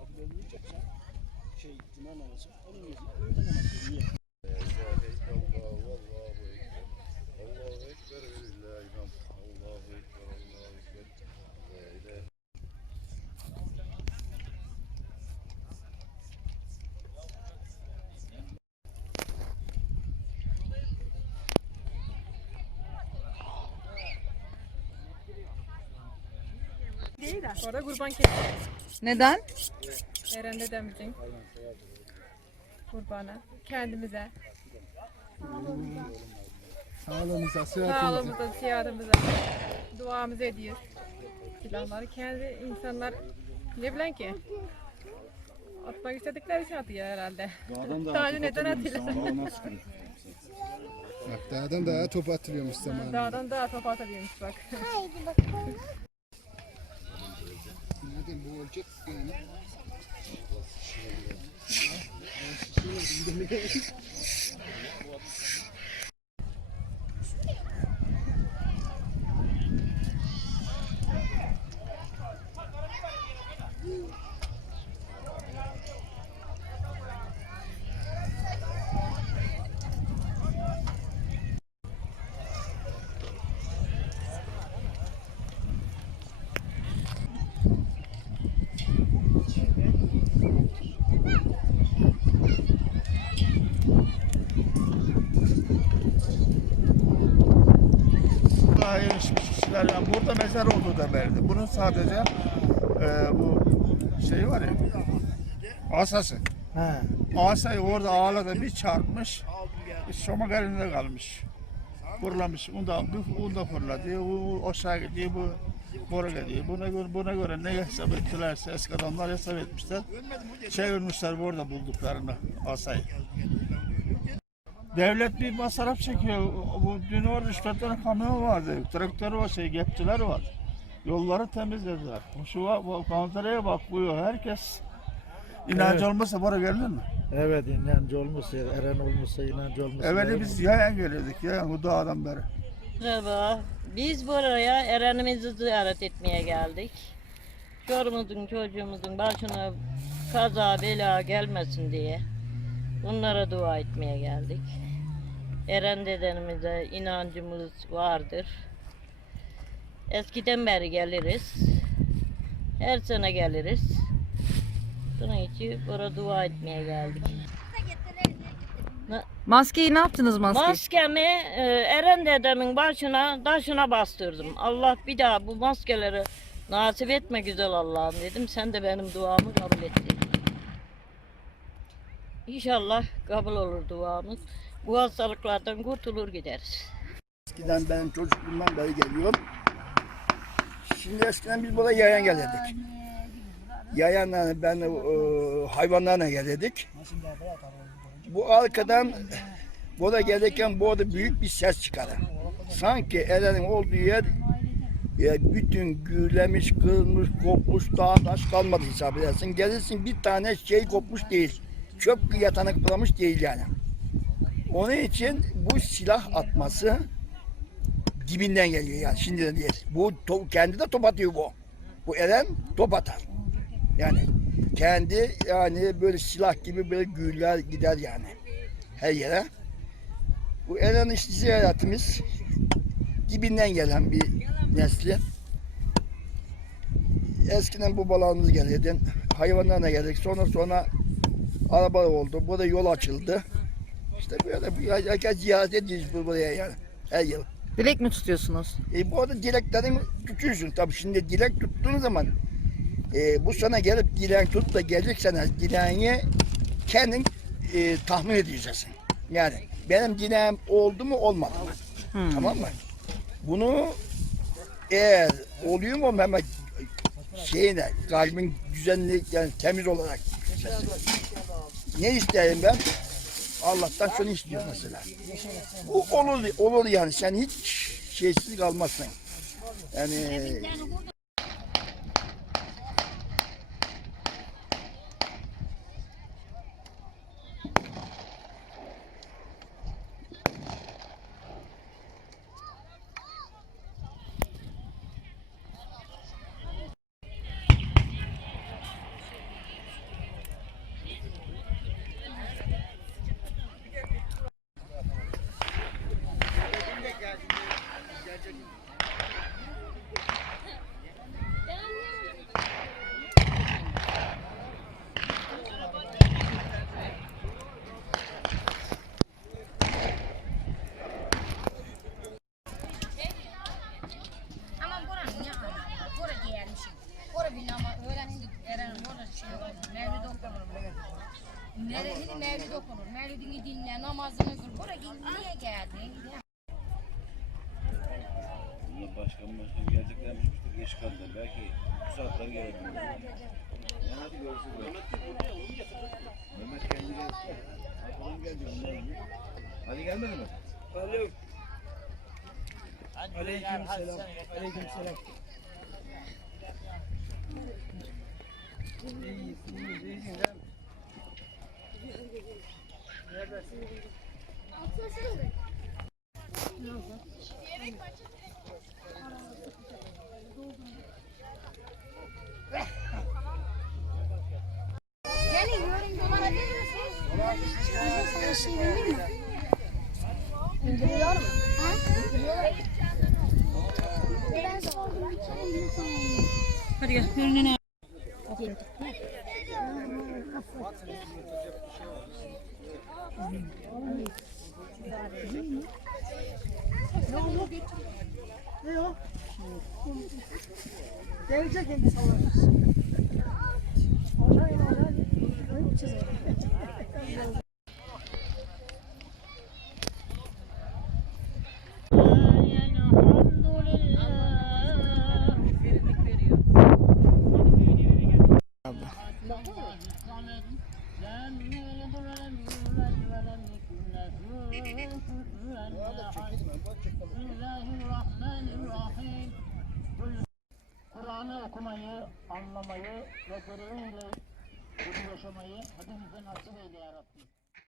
kabul olmayacak ya. Şey, cuma namazı. Onun yerine öğle namazı. Niye? Değil de. Orada kurban keseceğiz. Neden? Eren dedemizin kurbanı. Kendimize, Sağlığımıza, sağlığımıza, siyahatımıza duamızı ediyoruz. Silahları kendi insanlar ne bilen ki? Atmak istedikleri için atıyor herhalde. Dağdan da Daha neden atıyorlar? Bak dağdan dağa top atılıyormuş zamanında. Dağdan dağa top atabiliyormuş bak. Nereden bu? Yani burada mezar da belli. Bunun sadece e, bu şey var ya asası. Asayı orada ağladı bir çarpmış. Çomak elinde kalmış. Fırlamış. Onu da, onu da fırladı. O, o aşağı gidiyor. Bu Bora gidiyor. Buna göre, buna göre ne hesap ettilerse eski adamlar hesap etmişler. Çevirmişler burada bulduklarını asayı. Devlet bir masraf çekiyor. Bu dün orada üç tane kamyon vardı. Traktörü var, şey, gepçiler var. Yolları temizlediler. Şu va- manzaraya bak buyuyor. Herkes inancı olmasa buraya gelir mi? Evet inancı olmasa, eren olmasa, inancı olmasa. Evveli biz yayan gelirdik ya bu dağdan beri. Merhaba. Biz buraya Eren'imizi ziyaret etmeye geldik. Çorumuzun çocuğumuzun başına kaza bela gelmesin diye bunlara dua etmeye geldik. Eren dedenimize inancımız vardır. Eskiden beri geliriz. Her sene geliriz. Bunun için buraya dua etmeye geldik. Maskeyi ne yaptınız maskeyi? Maskemi e, Eren dedemin başına taşına bastırdım. Allah bir daha bu maskeleri nasip etme güzel Allah'ım dedim. Sen de benim duamı kabul ettin. İnşallah kabul olur duamız. Bu hastalıklardan kurtulur gideriz. Eskiden ben çocukluğumdan beri geliyorum. Şimdi eskiden biz burada yayan gelirdik. Yayanla ben e, hayvanlarla gelirdik. Bu arkadan burada gelirken burada büyük bir ses çıkarır. Sanki Eren'in olduğu yer ya bütün gürlemiş, kırılmış, kopmuş, dağ taş kalmadı hesap edersin. Gelirsin bir tane şey kopmuş değil. Çöp yatağına kıpırdamış değil yani. Onun için bu silah atması dibinden geliyor yani şimdiden değil. Bu to- kendi de top atıyor bu. Bu Eren top atar. Yani kendi yani böyle silah gibi böyle güller gider yani her yere. Bu Eren işte ziyaretimiz dibinden gelen bir nesli. Eskiden bu babalarımız gelirdi. Hayvanlarla geldik. Sonra sonra araba oldu. Burada yol açıldı. İşte böyle herkes ziyaret ediyoruz bu- buraya yani her yıl. Dilek mi tutuyorsunuz? E, bu arada dileklerini tutuyorsun. Tabii şimdi dilek tuttuğun zaman e, bu sana gelip dilek tut da gelecek sene dileğini kendin e, tahmin edeceksin. Yani benim dileğim oldu mu olmadı mı? Tamam mı? Bunu eğer oluyor mu hemen şeyine kalbin düzenli yani temiz olarak ne isteyeyim ben? Allah'tan şunu istiyor mesela. Bu olur, olur yani sen hiç şeysiz kalmazsın. Yani Nerede mevlid okunur. Mevlidini dinle, namazını kıl. Buraya niye geldin? Bunlar başkan başkan geleceklermiş işte geç kaldılar. Belki bu saatler gelebilir. Ya hadi görüşürüz. Mehmet kendi gelsin. Bakalım gelecek onlar. Hadi gelmedi mi? Aleyküm selam. Aleyküm selam. İyiyiz, iyiyiz, iyiyiz. değil mi? Gelin görün numara şey vereyim mi? İndiriyor mu? Ha? İndiriyor. Ben sordum. Kur'an'ı okumayı, anlamayı ve gereğiyle bunu yaşamayı hepimize nasip eyle ya.